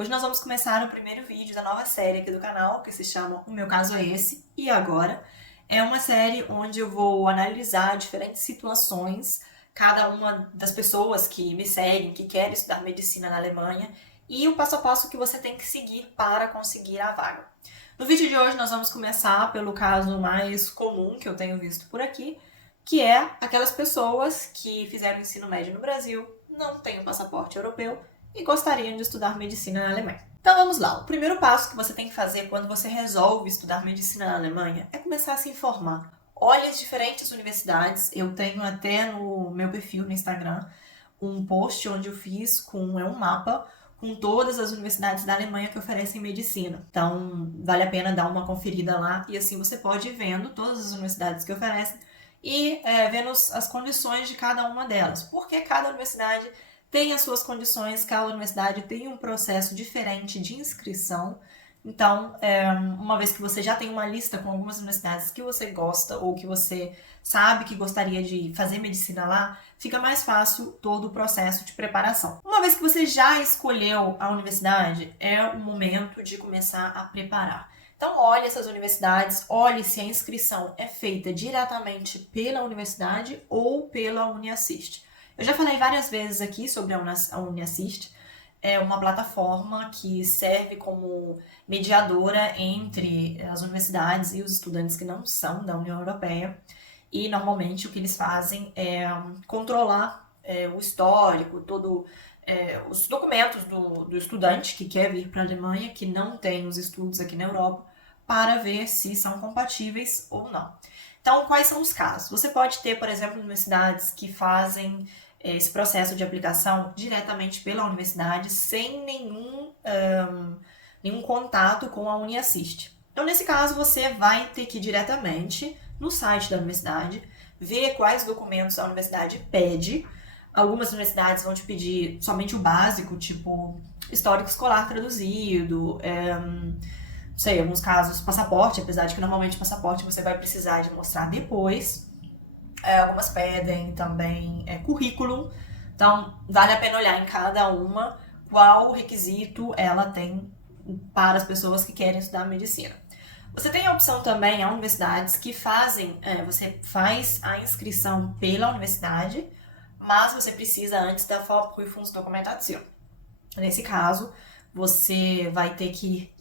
Hoje nós vamos começar o primeiro vídeo da nova série aqui do canal, que se chama O Meu Caso é Esse, e agora. É uma série onde eu vou analisar diferentes situações, cada uma das pessoas que me seguem, que querem estudar medicina na Alemanha, e o passo a passo que você tem que seguir para conseguir a vaga. No vídeo de hoje nós vamos começar pelo caso mais comum que eu tenho visto por aqui, que é aquelas pessoas que fizeram ensino médio no Brasil, não têm um passaporte europeu e gostariam de estudar medicina na Alemanha. Então vamos lá, o primeiro passo que você tem que fazer quando você resolve estudar medicina na Alemanha é começar a se informar. Olhe as diferentes universidades, eu tenho até no meu perfil no Instagram um post onde eu fiz com um mapa com todas as universidades da Alemanha que oferecem medicina. Então vale a pena dar uma conferida lá e assim você pode ir vendo todas as universidades que oferecem e vendo as condições de cada uma delas, porque cada universidade tem as suas condições, cada universidade tem um processo diferente de inscrição. Então, uma vez que você já tem uma lista com algumas universidades que você gosta ou que você sabe que gostaria de fazer medicina lá, fica mais fácil todo o processo de preparação. Uma vez que você já escolheu a universidade, é o momento de começar a preparar. Então, olhe essas universidades, olhe se a inscrição é feita diretamente pela universidade ou pela UniAssist. Eu já falei várias vezes aqui sobre a UniAssist, é uma plataforma que serve como mediadora entre as universidades e os estudantes que não são da União Europeia. E normalmente o que eles fazem é controlar o histórico, os documentos do estudante que quer vir para a Alemanha, que não tem os estudos aqui na Europa, para ver se são compatíveis ou não. Então, quais são os casos? Você pode ter, por exemplo, universidades que fazem esse processo de aplicação diretamente pela universidade, sem nenhum contato com a UniAssist. Então, nesse caso, você vai ter que ir diretamente no site da universidade, ver quais documentos a universidade pede. Algumas universidades vão te pedir somente o básico, tipo histórico escolar traduzido, não sei, em alguns casos passaporte, apesar de que normalmente passaporte você vai precisar de mostrar depois. Algumas pedem também currículo, então vale a pena olhar em cada uma qual requisito ela tem para as pessoas que querem estudar medicina. Você tem a opção também, há universidades que fazem, você faz a inscrição pela universidade, mas você precisa antes da Vorprüfungsdokumentation. Nesse caso, você vai ter que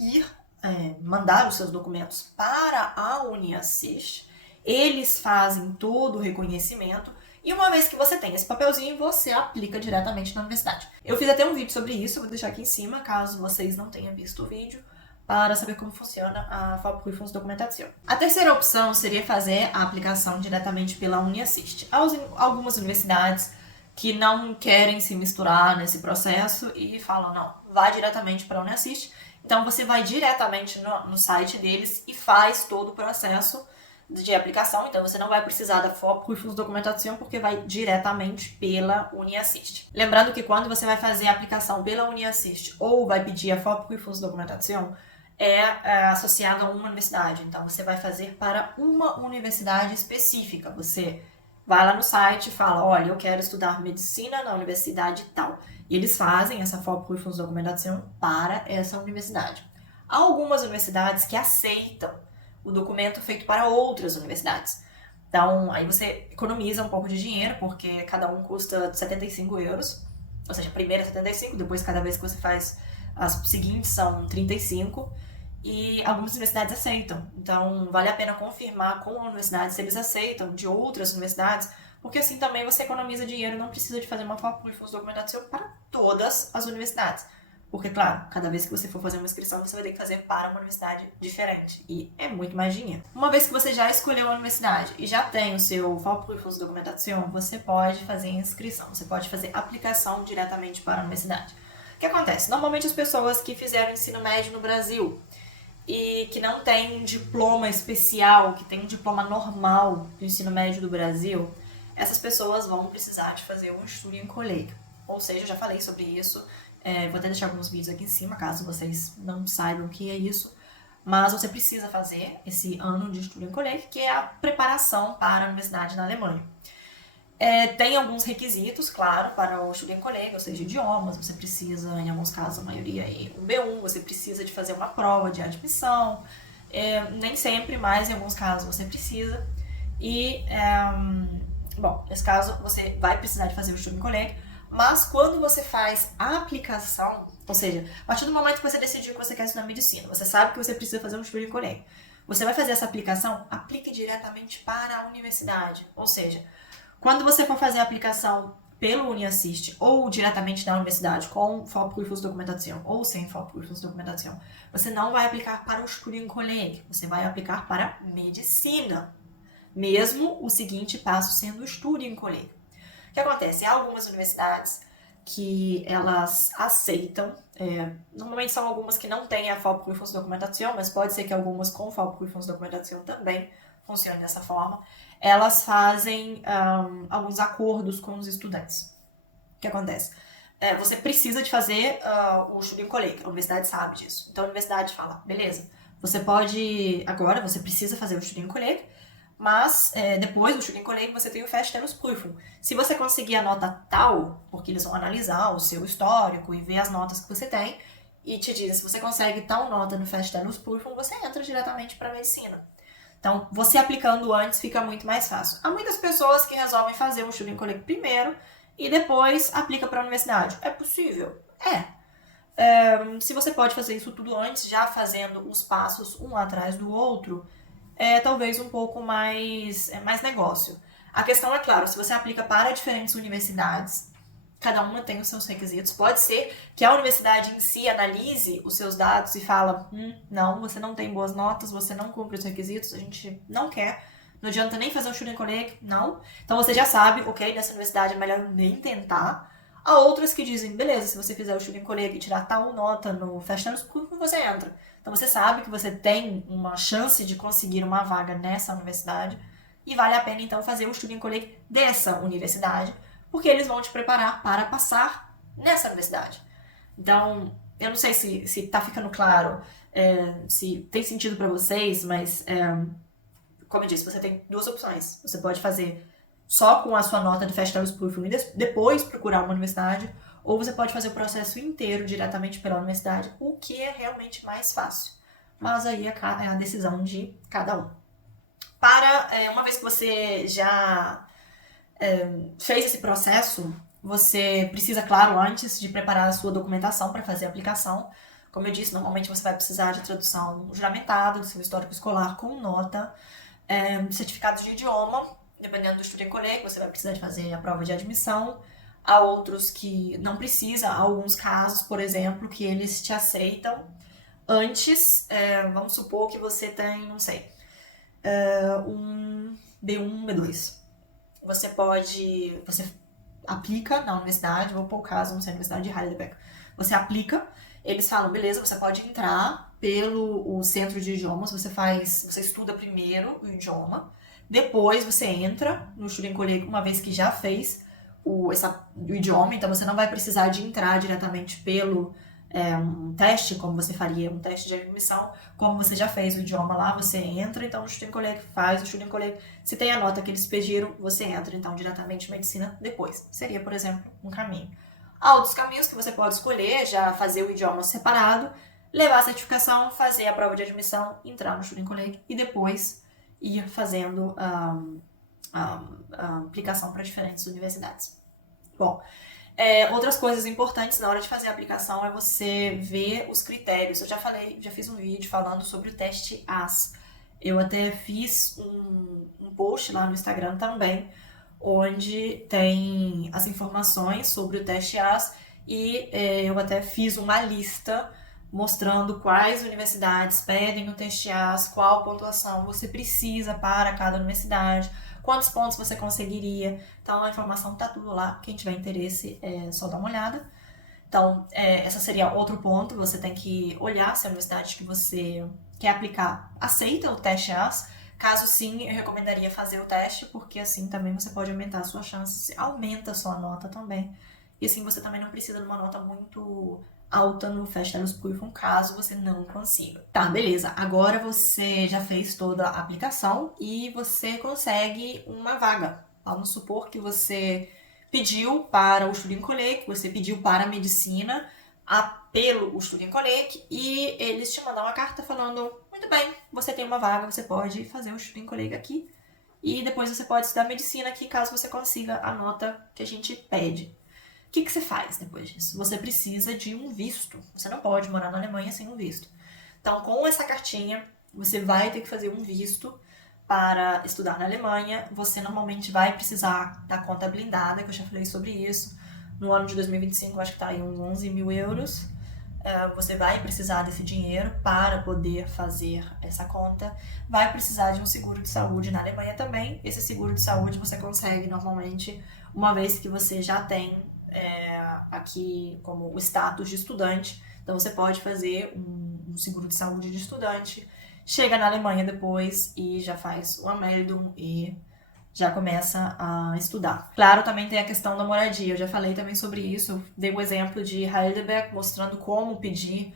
mandar os seus documentos para a UniAssist, eles fazem todo o reconhecimento e uma vez que você tem esse papelzinho, você aplica diretamente na universidade. Eu fiz até um vídeo sobre isso, vou deixar aqui em cima, caso vocês não tenham visto o vídeo, para saber como funciona a Vorprüfungsdokumentation. A terceira opção seria fazer a aplicação diretamente pela UniAssist. Algumas universidades que não querem se misturar nesse processo e falam, não, vá diretamente para a UniAssist. Então, você vai diretamente no site deles e faz todo o processo de aplicação. Então, você não vai precisar da Vorprüfungsdokumentation porque vai diretamente pela UniAssist. Lembrando que quando você vai fazer a aplicação pela UniAssist ou vai pedir a Vorprüfungsdokumentation, é associado a uma universidade. Então, você vai fazer para uma universidade específica. Você vai lá no site e fala, olha, eu quero estudar medicina na universidade tal. E eles fazem essa Vorprüfungsdokumentation para essa universidade. Há algumas universidades que aceitam o documento feito para outras universidades. Então, aí você economiza um pouco de dinheiro, porque cada um custa 75 euros. Ou seja, a primeira é 75, depois cada vez que você faz as seguintes são 35. E algumas universidades aceitam. Então, vale a pena confirmar com a universidade se eles aceitam de outras universidades, porque assim também você economiza dinheiro, não precisa de fazer uma Vorprüfungsdokumentation para todas as universidades. Porque, claro, cada vez que você for fazer uma inscrição, você vai ter que fazer para uma universidade diferente. E é muito mais dinheiro. Uma vez que você já escolheu a universidade e já tem o seu Vorprüfungsdokumentation, você pode fazer inscrição. Você pode fazer aplicação diretamente para a universidade. O que acontece? Normalmente as pessoas que fizeram ensino médio no Brasil e que não tem um diploma especial, que tem um diploma normal do ensino médio do Brasil, essas pessoas vão precisar de fazer um Studienkolleg. Ou seja, eu já falei sobre isso, vou até deixar alguns vídeos aqui em cima, caso vocês não saibam o que é isso. Mas você precisa fazer esse ano de Studienkolleg, que é a preparação para a universidade na Alemanha. Tem alguns requisitos, claro, para o Studienkolleg, ou seja, idiomas, você precisa, em alguns casos, a maioria é um B1, você precisa de fazer uma prova de admissão, nem sempre, mas em alguns casos você precisa. E, bom, nesse caso você vai precisar de fazer o Studienkolleg, mas quando você faz a aplicação, ou seja, a partir do momento que você decidiu que você quer estudar medicina, você sabe que você precisa fazer um Studienkolleg, você vai fazer essa aplicação, aplique diretamente para a universidade, ou seja, quando você for fazer a aplicação pelo UniAssist ou diretamente na universidade com Vorprüfungsdokumentation ou sem Vorprüfungsdokumentation, você não vai aplicar para o Studienkolleg, você vai aplicar para medicina. Mesmo o seguinte passo sendo o Studienkolleg. O que acontece? Há algumas universidades que elas aceitam, normalmente são algumas que não têm a Vorprüfungsdokumentation, mas pode ser que algumas com Vorprüfungsdokumentation também funcionem dessa forma, elas fazem alguns acordos com os estudantes. O que acontece? Você precisa de fazer o Studienkolleg, a universidade sabe disso. Então a universidade fala, beleza, você precisa fazer o Studienkolleg, mas depois do Studienkolleg você tem o Feststellungsprüfung. Se você conseguir a nota tal, porque eles vão analisar o seu histórico e ver as notas que você tem, e te dizem, se você consegue tal nota no Feststellungsprüfung, você entra diretamente para medicina. Então, você aplicando antes fica muito mais fácil. Há muitas pessoas que resolvem fazer um Studienkolleg primeiro e depois aplica para a universidade. É possível? Se você pode fazer isso tudo antes, já fazendo os passos um atrás do outro, talvez um pouco mais negócio. A questão é, claro, se você aplica para diferentes universidades, cada uma tem os seus requisitos. Pode ser que a universidade em si analise os seus dados e fala, não, você não tem boas notas, você não cumpre os requisitos, a gente não quer, não adianta nem fazer um Studienkolleg, não. Então você já sabe, ok, nessa universidade é melhor nem tentar. Há outras que dizem, beleza, se você fizer o Studienkolleg e tirar tal nota no Feststellungsprüfung, você entra. Então você sabe que você tem uma chance de conseguir uma vaga nessa universidade e vale a pena então fazer o Studienkolleg dessa universidade, porque eles vão te preparar para passar nessa universidade. Então, eu não sei se tá ficando claro, se tem sentido para vocês, mas como eu disse, você tem duas opções. Você pode fazer só com a sua nota de Feststellungsprüfung e depois procurar uma universidade, ou você pode fazer o processo inteiro diretamente pela universidade, o que é realmente mais fácil. Mas aí é a decisão de cada um. Uma vez que você já fez esse processo, você precisa, claro, antes de preparar a sua documentação para fazer a aplicação. Como eu disse, normalmente você vai precisar de tradução juramentada do seu histórico escolar com nota, certificados de idioma, dependendo do Studienkolleg, você vai precisar de fazer a prova de admissão. Há outros que não precisa, há alguns casos, por exemplo, que eles te aceitam antes, vamos supor que você tem, não sei, um B1, B2. Você aplica na universidade, vou pôr o caso, não sei, na Universidade de Heidelberg. Você aplica, eles falam, beleza, você pode entrar pelo centro de idiomas, você estuda primeiro o idioma, depois você entra no Studienkolleg uma vez que já fez o idioma, então você não vai precisar de entrar diretamente pelo um teste, como você faria um teste de admissão, como você já fez o idioma lá, você entra então no Studienkolleg, faz o Studienkolleg, se tem a nota que eles pediram, você entra então diretamente em medicina depois. Seria, por exemplo, um caminho. Há outros caminhos que você pode escolher, já fazer o idioma separado, levar a certificação, fazer a prova de admissão, entrar no Studienkolleg e depois ir fazendo a aplicação para diferentes universidades. Bom, outras coisas importantes na hora de fazer a aplicação é você ver os critérios. Eu já fiz um vídeo falando sobre o teste AS. Eu até fiz um post lá no Instagram também, onde tem as informações sobre o teste AS e eu até fiz uma lista mostrando quais universidades pedem o teste AS, qual pontuação você precisa para cada universidade, quantos pontos você conseguiria. Então a informação tá tudo lá, quem tiver interesse é só dar uma olhada. Então essa seria outro ponto, você tem que olhar se a universidade que você quer aplicar aceita o teste AS. Caso sim, eu recomendaria fazer o teste, porque assim também você pode aumentar a sua chance, aumenta a sua nota também. E assim você também não precisa de uma nota muito alta no Feststellungsprüfung, caso você não consiga. Tá, beleza. Agora você já fez toda a aplicação e você consegue uma vaga Vamos supor que você pediu para o Student College, que você pediu para a medicina pelo Student College e eles te mandam uma carta falando: muito bem, você tem uma vaga, você pode fazer o Student College aqui e depois você pode estudar medicina aqui caso você consiga a nota que a gente pede. O que você faz depois disso? Você precisa de um visto. Você não pode morar na Alemanha sem um visto. Então, com essa cartinha, você vai ter que fazer um visto para estudar na Alemanha. Você normalmente vai precisar da conta blindada, que eu já falei sobre isso. No ano de 2025, eu acho que está aí uns 11 mil euros. Você vai precisar desse dinheiro para poder fazer essa conta. Vai precisar de um seguro de saúde na Alemanha também. Esse seguro de saúde você consegue normalmente uma vez que você já tem aqui como o status de estudante. Então você pode fazer um seguro de saúde de estudante, chega na Alemanha depois e já faz o Anmeldung e já começa a estudar. Claro, também tem a questão da moradia, eu já falei também sobre isso, dei um exemplo de Heidelberg mostrando como pedir,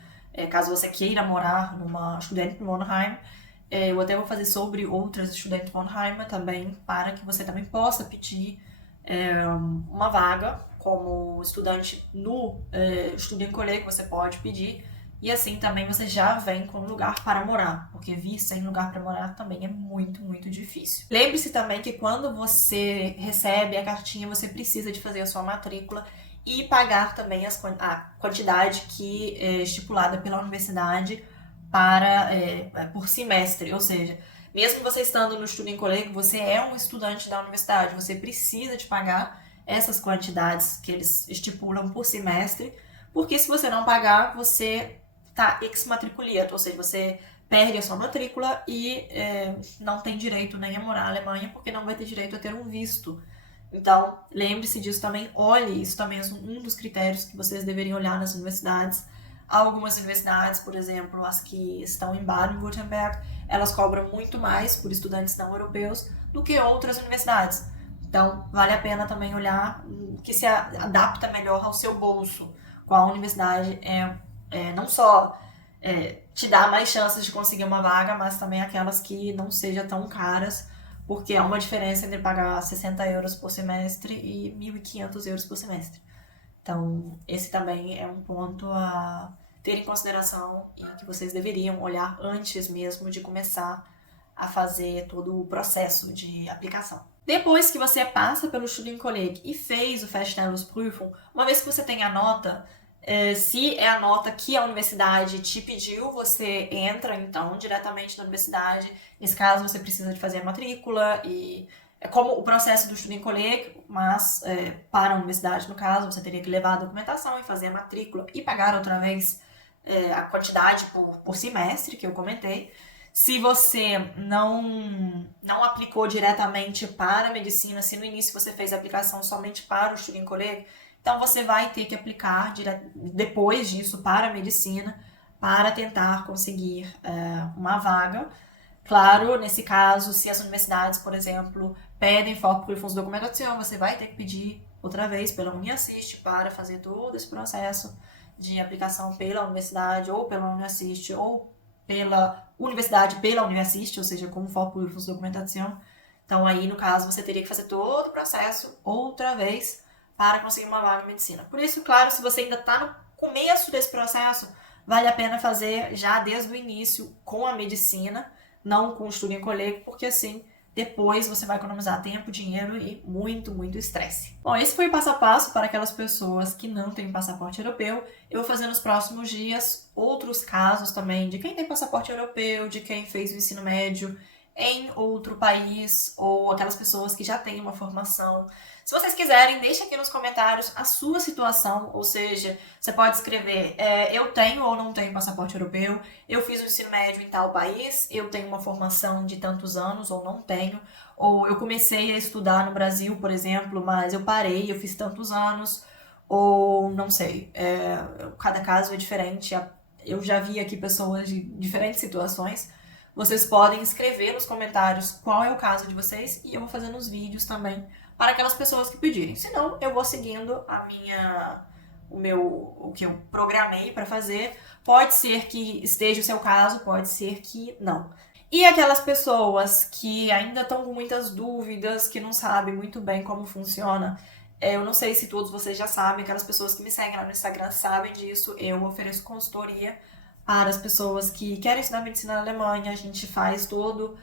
caso você queira morar numa Studentenwohnheim. Eu até vou fazer sobre outras Studentenwohnheim também, para que você também possa pedir uma vaga como estudante no Student College, você pode pedir, e assim também você já vem com um lugar para morar, porque vir sem lugar para morar também é muito, muito difícil. Lembre-se também que quando você recebe a cartinha, você precisa de fazer a sua matrícula e pagar também a quantidade que é estipulada pela universidade por semestre, ou seja, mesmo você estando no Student College, você é um estudante da universidade, você precisa de pagar essas quantidades que eles estipulam por semestre, porque se você não pagar, você está exmatriculiert, ou seja, você perde a sua matrícula e não tem direito nem a morar na Alemanha, porque não vai ter direito a ter um visto. Então, lembre-se disso também, olhe, isso também é um dos critérios que vocês deveriam olhar nas universidades. Algumas universidades, por exemplo, as que estão em Baden-Württemberg, elas cobram muito mais por estudantes não europeus do que outras universidades. Então, vale a pena também olhar que se adapta melhor ao seu bolso. Qual universidade não só te dá mais chances de conseguir uma vaga, mas também aquelas que não sejam tão caras, porque há uma diferença entre pagar 60 euros por semestre e 1.500 euros por semestre. Então, esse também é um ponto a ter em consideração e que vocês deveriam olhar antes mesmo de começar a fazer todo o processo de aplicação. Depois que você passa pelo Student College e fez o Feststellungsprüfung, uma vez que você tem a nota, se é a nota que a universidade te pediu, você entra então diretamente na universidade. Nesse caso, você precisa de fazer a matrícula e é como o processo do Student College, mas para a universidade, no caso, você teria que levar a documentação e fazer a matrícula e pagar outra vez a quantidade por semestre, que eu comentei. Se você não aplicou diretamente para a medicina, se no início você fez a aplicação somente para o Student College, então você vai ter que aplicar depois disso para a medicina para tentar conseguir uma vaga. Claro, nesse caso, se as universidades, por exemplo, pedem Vorprüfungsdokumentation, você vai ter que pedir outra vez pela Uniassist para fazer todo esse processo de aplicação pela universidade ou pela Uniassist ou pela universidade pela Uniassist, ou seja, com Vorprüfungsdokumentation. Então aí, no caso, você teria que fazer todo o processo outra vez para conseguir uma vaga em medicina. Por isso, claro, se você ainda está no começo desse processo, vale a pena fazer já desde o início com a medicina, não com o Student College, porque assim, depois você vai economizar tempo, dinheiro e muito, muito estresse. Bom, esse foi o passo a passo para aquelas pessoas que não têm passaporte europeu. Eu vou fazer nos próximos dias outros casos também de quem tem passaporte europeu, de quem fez o ensino médio em outro país ou aquelas pessoas que já têm uma formação. Se vocês quiserem, deixe aqui nos comentários a sua situação, ou seja, você pode escrever eu tenho ou não tenho passaporte europeu, eu fiz o ensino médio em tal país, eu tenho uma formação de tantos anos ou não tenho, ou eu comecei a estudar no Brasil, por exemplo, mas eu parei, eu fiz tantos anos, ou não sei, cada caso é diferente. Eu já vi aqui pessoas de diferentes situações. Vocês podem escrever nos comentários qual é o caso de vocês e eu vou fazendo os vídeos também para aquelas pessoas que pedirem. Senão, eu vou seguindo o que eu programei para fazer. Pode ser que esteja o seu caso, pode ser que não. E aquelas pessoas que ainda estão com muitas dúvidas, que não sabem muito bem como funciona, eu não sei se todos vocês já sabem, aquelas pessoas que me seguem lá no Instagram sabem disso, eu ofereço consultoria para as pessoas que querem estudar medicina na Alemanha. A gente faz todo,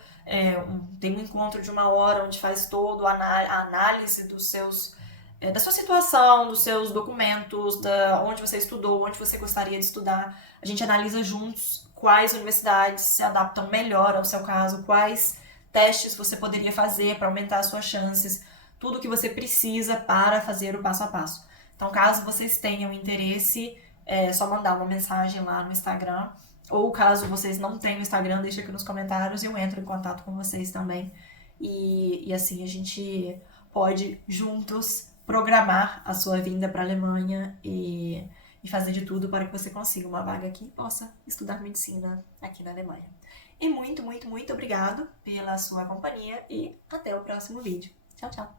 tem um encontro de 1 hora onde faz todo a análise dos seus, da sua situação, dos seus documentos, da onde você estudou, onde você gostaria de estudar. A gente analisa juntos quais universidades se adaptam melhor ao seu caso, quais testes você poderia fazer para aumentar as suas chances, tudo que você precisa para fazer o passo a passo. Então, caso vocês tenham interesse, é só mandar uma mensagem lá no Instagram. Ou caso vocês não tenham Instagram, deixa aqui nos comentários e eu entro em contato com vocês também. E assim a gente pode juntos programar a sua vinda para a Alemanha e fazer de tudo para que você consiga uma vaga aqui e possa estudar medicina aqui na Alemanha. E muito, muito, muito obrigado pela sua companhia e até o próximo vídeo. Tchau, tchau!